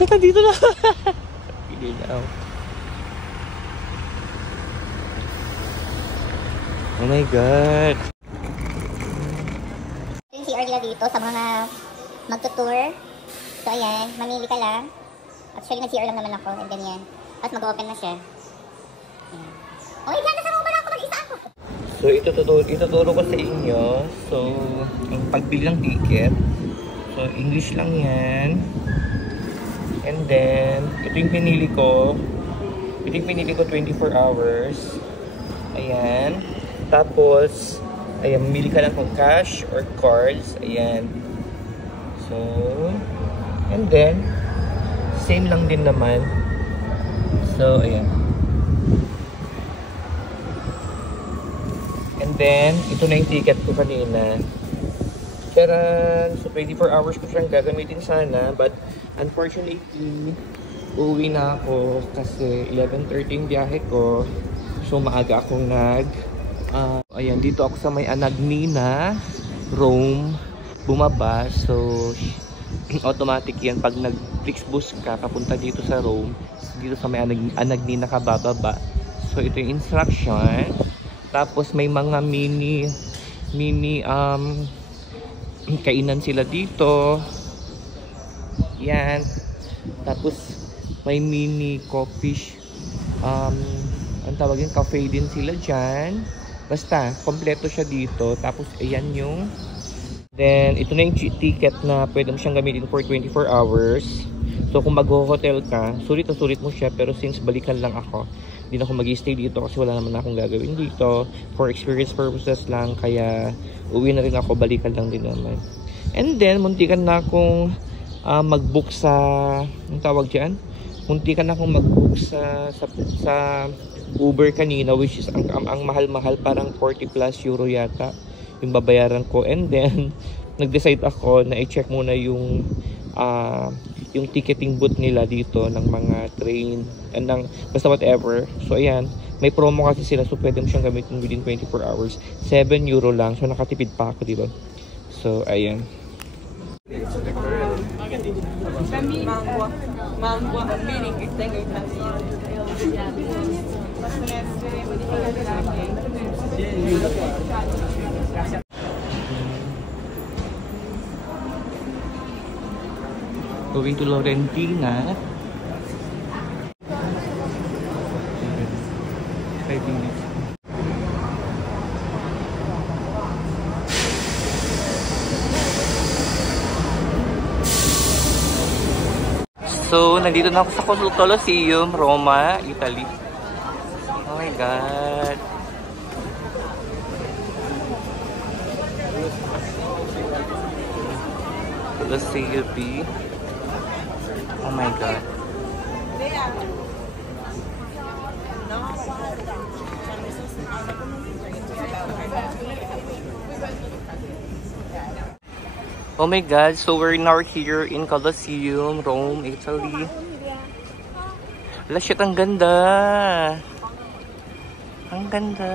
Shit, dito na. Pili na. Oh my God. Yung CR nila dito sa mga magtutour. So ayan, mamili ka lang. Actually nag-CR lang naman ako and then yan. Tapos mag-open na siya. Ayan. Okay, dyan nasa mo ba lang ako mag-isa ako? So ituturo ko sa inyo. So ang pagbili ng ticket. So English lang yan. And then ito yung pinili ko. Ito yung pinili ko 24 hours. Ayan. Tapos ayan, mamili ka lang kung cash or cards. Ayan. So and then same lang din naman. So ayan. And then ito na yung ticket ko kanina. Pero so 24 hours ko siyang gagamitin sana, but unfortunately uuwi na ako kasi 11:30 yung biyahe ko. So maaga akong ayan, dito ako sa may Anagnina, Rome, bumaba. So automatic yan pag nag-Flixbus ka papunta dito sa Rome, dito sa may Anagnina ka bababa. So ito yung instruction. Tapos may mga mini kainan sila dito. Yan. Tapos may mini coffee ang tawag yung cafe din sila dyan. Basta kompleto siya dito. Tapos ayan yung then ito na yung ticket na pwede mo siyang gamitin for 24 hours. So kung mag-hotel ka, sulit na sulit mo siya. Pero since balikan lang ako, hindi na ako mag-stay dito kasi wala naman akong gagawin dito. For experience purposes lang, kaya uwi na rin ako, balikan lang din naman. And then muntikan na akong mag-book sa, ang tawag dyan? Muntikan na akong mag-book sa Uber kanina, which is ang mahal-mahal, parang 40 plus euro yata yung babayaran ko. And then nag-decide ako na i-check muna yung ticketing booth nila dito ng mga train and ng basta whatever. So ayan, may promo kasi sila, so pwede mo siyang gamitin within 24 hours. 7 euro lang, so nakatipid pa ako, diba? So ayan. Going to Laurentina. 5 minutes. So, nandito na ako sa Colosseum, Roma, Italy. Oh my God. Colosseum. Oh my God. Oh my God, so we're now here in Colosseum, Rome, Italy. Wala, shit, ang ganda. Ang ganda.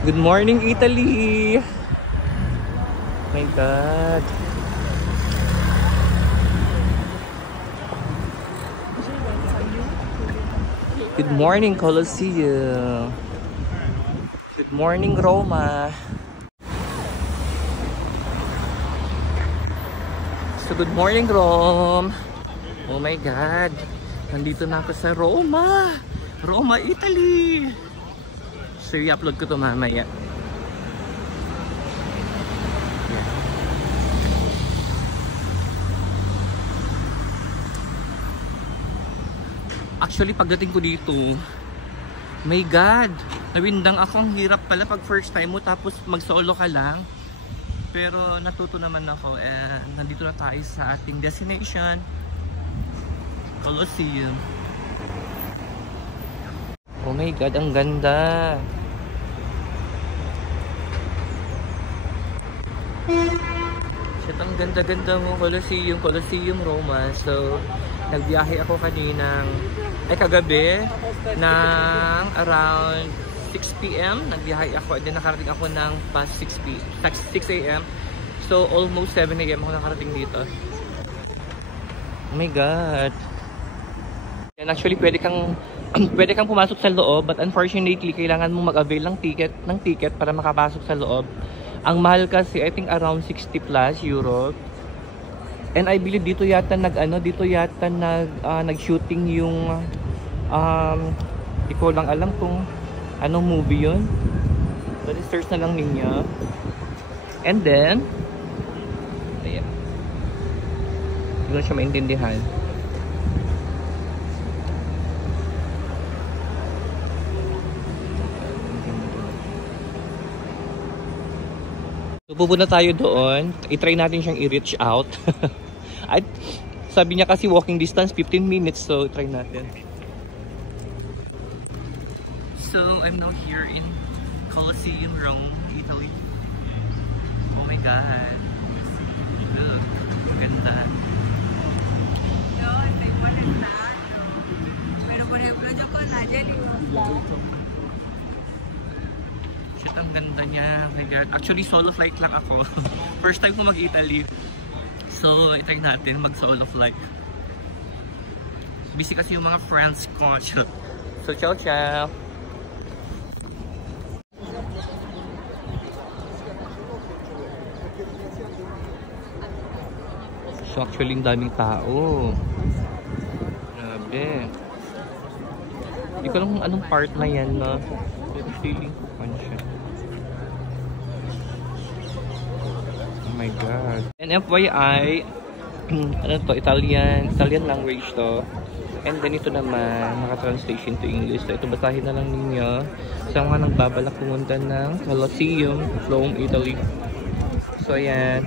Good morning, Italy! Oh my God! Good morning, Colosseum! Good morning, Roma! So, good morning, Rome! Oh my God! Nandito na ako sa Roma! Roma, Italy! So, i-upload ko ito mamaya. Yeah. Actually, pagdating ko dito, my God, nawindang ako. Ang hirap pala pag first time mo tapos mag-solo ka lang. Pero natuto naman ako. Nandito na tayo sa ating destination, Colosseum. Oh my God, ang ganda. Shit, Ang ganda-ganda mo, Colosseum Roma. So, nagbiyahe ako kagabi ng around 6 p.m. Nagbiyahe ako and then nakarating ako ng past 6 a.m. So, almost 7 a.m. ako nakarating dito. Oh my God! And actually, pwede kang pumasok sa loob, but unfortunately, kailangan mong mag-avail ng ticket para makapasok sa loob. Ang mahal kasi, I think around 60 plus euro. And I believe dito yata nag-shooting yung di ko lang alam kung anong movie yun. So, search na lang ninyo. And then, ayan. Hindi ko siya maintindihan. So, pupunta tayo doon. I-try natin siyang i-reach out. At sabi niya kasi walking distance 15 minutes. So, try natin. So, I'm now here in Colosseum, Rome, Italy. Oh my God. Look. Maganda. Pero por ejemplo, yo con la Jenny Shit, ang ganda niya. Oh my God. Actually, solo flight lang ako. First time ko mag-Italy. So, i-try natin mag-solo flight. Busy kasi yung mga friends ko. So, ciao, ciao! So, actually, ang daming tao. Grabe. Hindi ko alam kung anong part na yan, no? Pero feeling ko ano siya. Oh my God. And FYI, ano to? Italian language to. And then ito naman, naka-translation to English. So, ito basahin na lang ninyo. Sa mga nagbabalak pumunta ng Colosseum, Rome, Italy. So, ayan.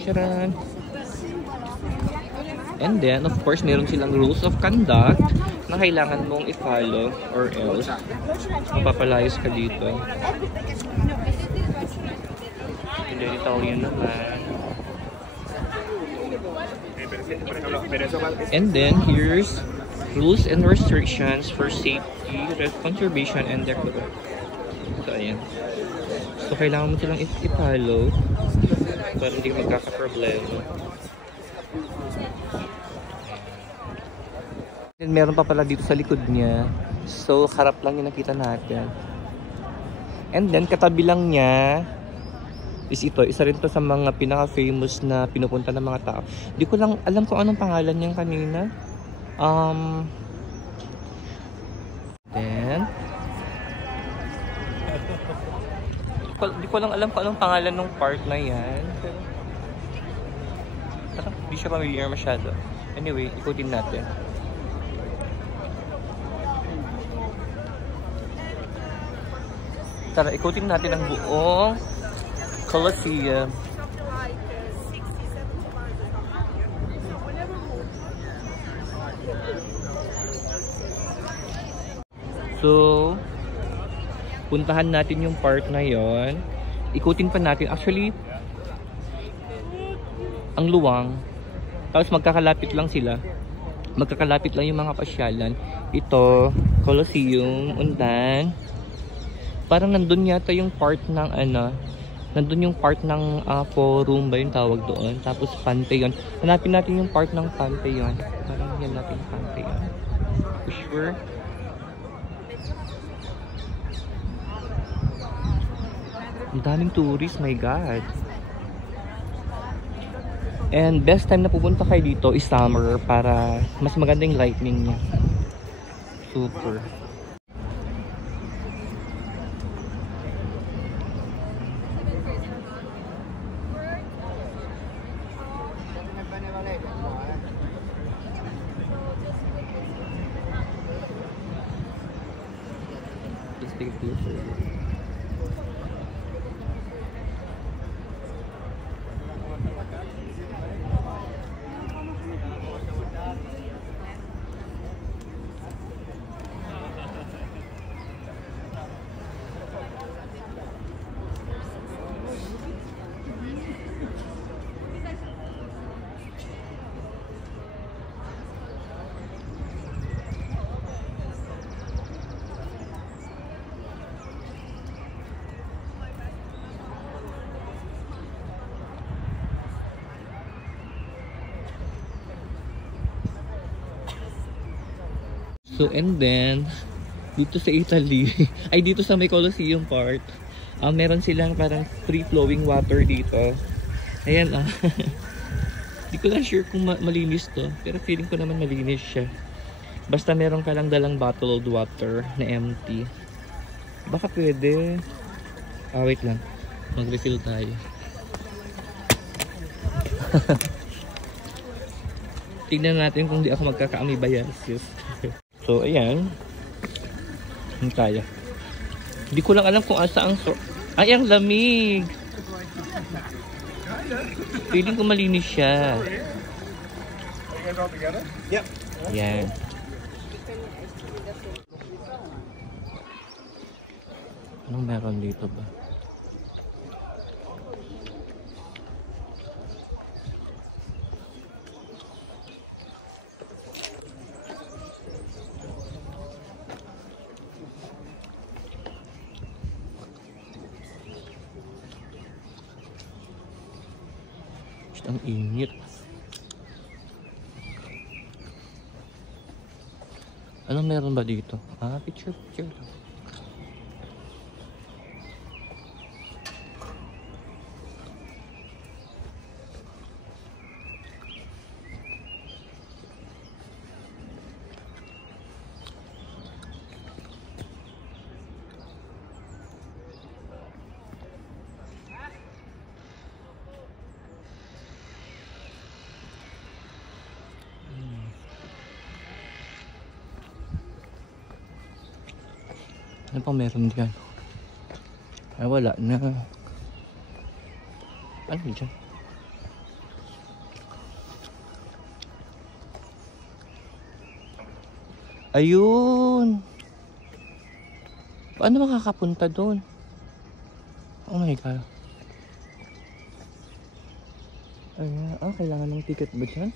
Charan! And then, of course, meron silang rules of conduct na kailangan mong i-follow or else mapapalayas ka dito. And then, Italian naman. And then, here's rules and restrictions for safety, conservation, and decorum. So, ayan. So, kailangan mo silang i-follow para hindi magkaka-problema. And meron pa pala dito sa likod niya. So, harap lang yung nakita natin. And then, katabi lang niya is ito. Isa rin to sa mga pinaka-famous na pinupunta ng mga tao. Di ko lang alam kung anong pangalan niyan kanina. Then, di ko lang alam kung anong pangalan ng part na yan. Pero, parang di siya familiar masyado. Anyway, ikutin natin. Tara, ikutin natin ang buong Colosseum. So, puntahan natin yung part na yon. Ikutin pa natin. Actually, ang luwang. Tapos magkakalapit lang sila. Magkakalapit lang yung mga pasyalan. Ito, Colosseum, undan. Parang nandun yata yung part ng nandun yung part ng forum ba yung tawag doon. Tapos Pantheon. Hanapin natin yung part ng Pantheon. Parang yan natin yung Pantheon. For sure. Ang daming tourists, my God. And best time na pupunta kayo dito is summer para mas maganda yung lightning niya. Super. Let's take a closer look. So, and then, dito sa Italy, ay dito sa may Colosseum part, meron silang parang free-flowing water dito. Ayan, Di ko lang sure kung malinis to, pero feeling ko naman malinis siya. Basta meron ka lang dalang bottled water na empty. Baka pwede. Wait lang. Mag-refill tayo. Tignan natin kung di ako magkaka-amibayasis. So, ayan. Ang kaya. Hindi ko lang alam kung asa ang ay, ang lamig! Feeling ko malinis siya. Yep. Ayan. Anong meron dito ba? Ang init. Anong meron ba dito? Picture. Ano pa meron dyan? Ay, wala na. Ano dyan? Ayun! Paano makakapunta doon? Oh my God. Ayan. Kailangan ng ticket ba dyan?